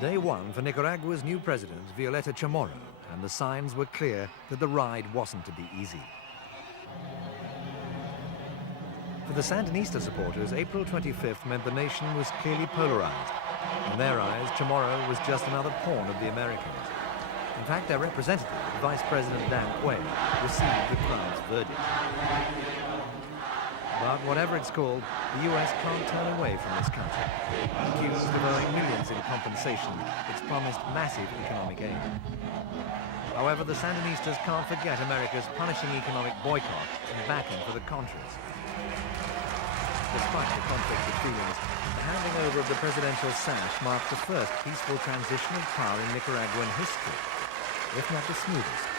Day one for Nicaragua's new president, Violette Chamorro, and the signs were clear that the ride wasn't to be easy. For the Sandinista supporters, April 25th meant the nation was clearly polarized. In their eyes, Chamorro was just another pawn of the Americans. In fact, their representative, Vice President Quayle, received the crown's verdict. But whatever it's called, the US can't turn away from this country. Accused of owing millions in compensation, it's promised massive economic aid. However, the Sandinistas can't forget America's punishing economic boycott and backing for the Contras. Despite the conflict of feelings, the handing over of the presidential sash marked the first peaceful transition of power in Nicaraguan history, if not the smoothest.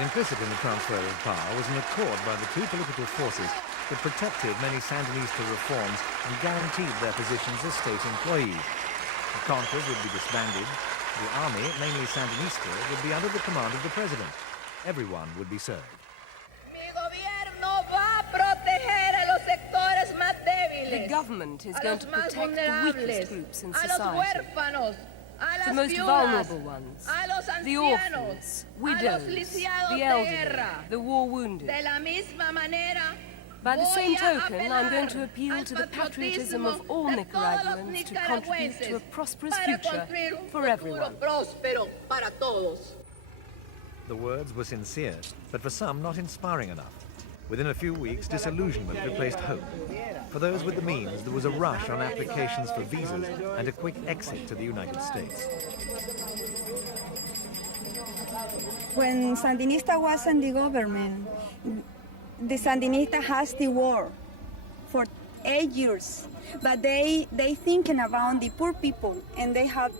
Implicit in the transfer of power was an accord by the two political forces that protected many Sandinista reforms and guaranteed their positions as state employees. The Contras would be disbanded. The army, mainly Sandinista, would be under the command of the president. Everyone would be served. The government is going to protect the weakest groups in society. The most vulnerable ones, the orphans, widows, the elderly, the war-wounded. By the same token, I'm going to appeal to the patriotism of all Nicaraguans to contribute to a prosperous future for everyone. The words were sincere, but for some not inspiring enough. Within a few weeks, disillusionment replaced hope. For those with the means, there was a rush on applications for visas and a quick exit to the United States. When Sandinista was in the government, the Sandinista has the war for 8 years, but they thinking about the poor people, and they have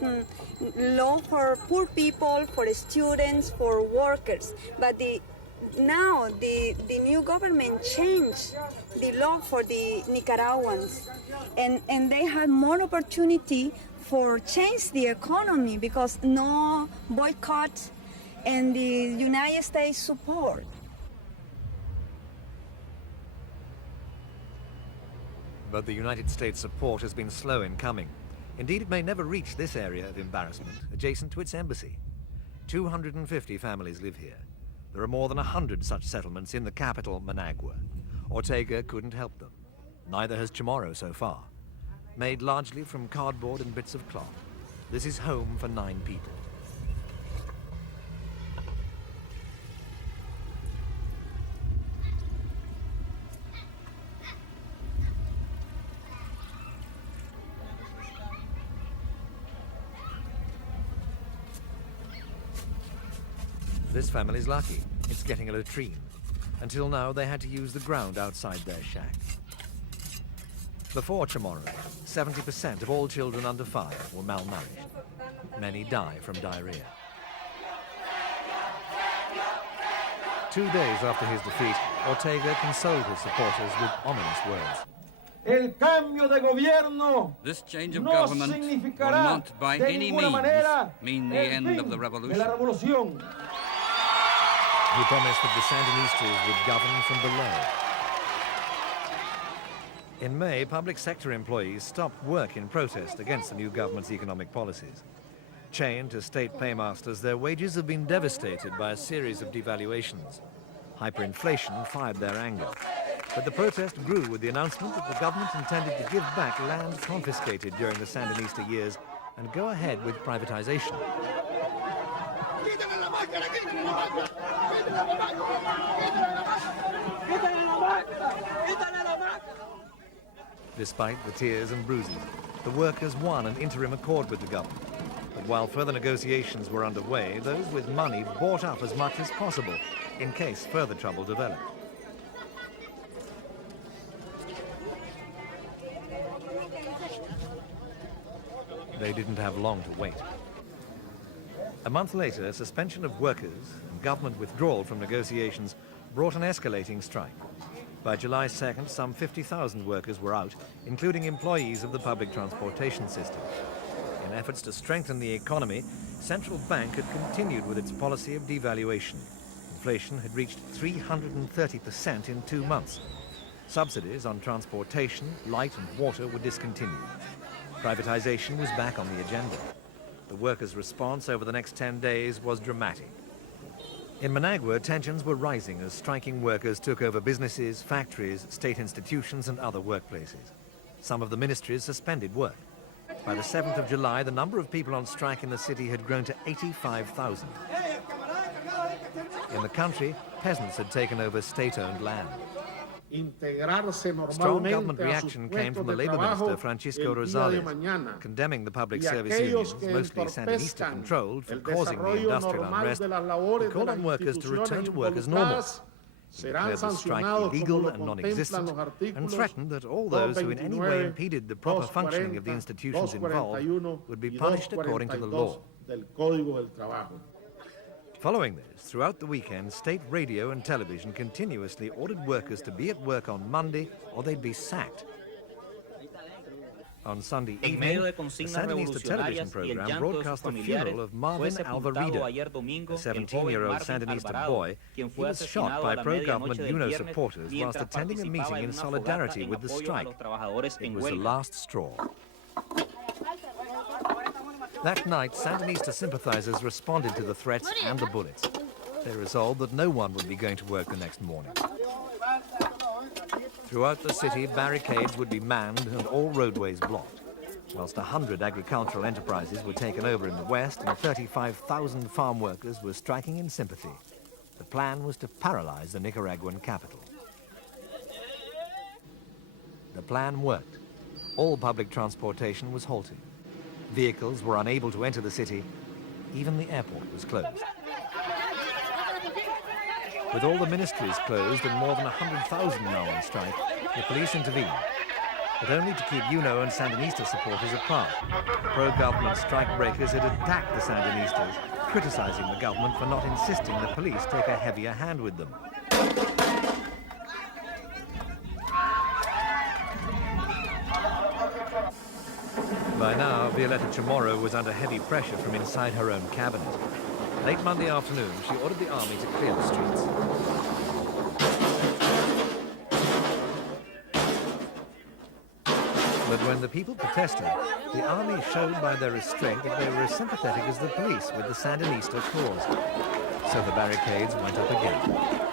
law for poor people, for students, for workers. But now the new government changed the law for the Nicaraguans, and they have more opportunity for change the economy because no boycott and the United States support. But the United States support has been slow in coming. Indeed, it may never reach this area of embarrassment, adjacent to its embassy. 250 families live here. There are more than 100 such settlements in the capital, Managua. Ortega couldn't help them. Neither has Chamorro so far. Made largely from cardboard and bits of cloth, this is home for 9 people. This family's lucky. It's getting a latrine. Until now, they had to use the ground outside their shack. Before Chamorro, 70% of all children under 5 were malnourished. Many die from diarrhea. 2 days after his defeat, Ortega consoled his supporters with ominous words. This change of government will not by any means mean the end of the revolution. He promised that the Sandinistas would govern from below. In May, public sector employees stopped work in protest against the new government's economic policies. Chained to state paymasters, their wages have been devastated by a series of devaluations. Hyperinflation fired their anger. But the protest grew with the announcement that the government intended to give back land confiscated during the Sandinista years and go ahead with privatization. Despite the tears and bruises, the workers won an interim accord with the government. But while further negotiations were underway, those with money bought up as much as possible in case further trouble developed. They didn't have long to wait. A month later, suspension of workers and government withdrawal from negotiations brought an escalating strike. By July 2nd, some 50,000 workers were out, including employees of the public transportation system. In efforts to strengthen the economy, Central Bank had continued with its policy of devaluation. Inflation had reached 330% in 2 months. Subsidies on transportation, light and water were discontinued. Privatization was back on the agenda. The workers' response over the next 10 days was dramatic. In Managua, tensions were rising as striking workers took over businesses, factories, state institutions and other workplaces. Some of the ministries suspended work. By the 7th of July, the number of people on strike in the city had grown to 85,000. In the country, peasants had taken over state-owned land. Strong government reaction came from the Labour Minister, Francisco Rosales, condemning the public service unions, mostly Sandinista-controlled, for causing the industrial unrest. He called on workers to return to work as normal. He declared the strike illegal and non-existent, and threatened that all those who in any way impeded the proper functioning of the institutions involved would be punished according to the law. Following this, throughout the weekend, state radio and television continuously ordered workers to be at work on Monday or they'd be sacked. On Sunday evening, the Sandinista television program broadcast the funeral of Marvin Alvarado, a 17-year-old Sandinista boy. He was shot by pro-government UNO supporters whilst attending a meeting in solidarity with the strike. It was the last straw. That night, Sandinista sympathizers responded to the threats and the bullets. They resolved that no one would be going to work the next morning. Throughout the city, barricades would be manned and all roadways blocked, whilst 100 agricultural enterprises were taken over in the west and 35,000 farm workers were striking in sympathy. The plan was to paralyze the Nicaraguan capital. The plan worked. All public transportation was halted. Vehicles were unable to enter the city. Even the airport was closed. With all the ministries closed and more than 100,000 now on strike, the police intervened, but only to keep UNO and Sandinista supporters apart. Pro-government strikebreakers had attacked the Sandinistas, criticizing the government for not insisting the police take a heavier hand with them. By now, Violette Chamorro was under heavy pressure from inside her own cabinet. Late Monday afternoon, she ordered the army to clear the streets. But when the people protested, the army showed by their restraint that they were as sympathetic as the police with the Sandinista cause. So the barricades went up again.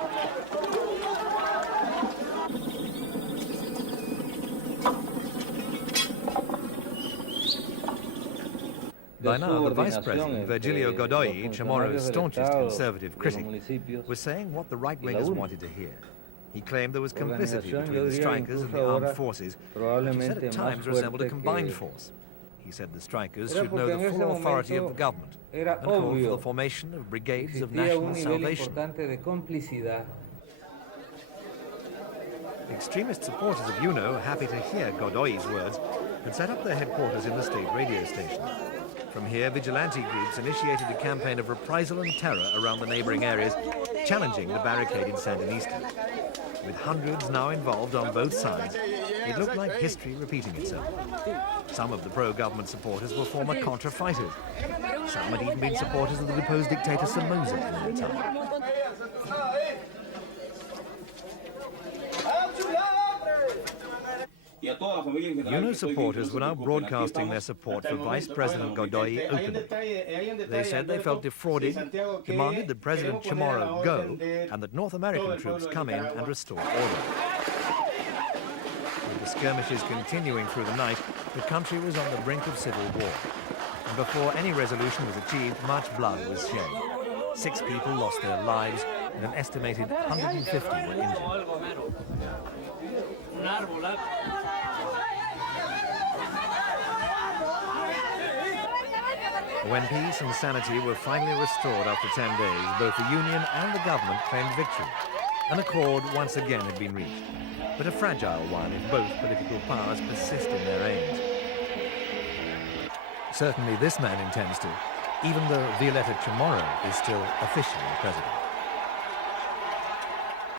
By now, the Vice President, Virgilio Godoy, Chamorro's staunchest conservative critic, was saying what the right-wingers wanted to hear. He claimed there was complicity between the strikers and the armed forces, which he said at times resembled a combined force. He said the strikers should know the full authority of the government and called for the formation of brigades of national salvation. Extremist supporters of UNO, happy to hear Godoy's words, had set up their headquarters in the state radio station. From here, vigilante groups initiated a campaign of reprisal and terror around the neighboring areas, challenging the barricaded Sandinistas. With hundreds now involved on both sides, it looked like history repeating itself. Some of the pro-government supporters were former Contra fighters. Some had even been supporters of the deposed dictator Somoza in their time. UNO supporters were now broadcasting their support for Vice President Godoy openly. They said they felt defrauded, demanded that President Chamorro go, and that North American troops come in and restore order. With the skirmishes continuing through the night, the country was on the brink of civil war. And before any resolution was achieved, much blood was shed. 6 people lost their lives, and an estimated 150 were injured. When peace and sanity were finally restored after 10 days, both the Union and the government claimed victory. An accord once again had been reached, but a fragile one if both political powers persist in their aims. Certainly this man intends to, even though Violette Chamorro is still officially president.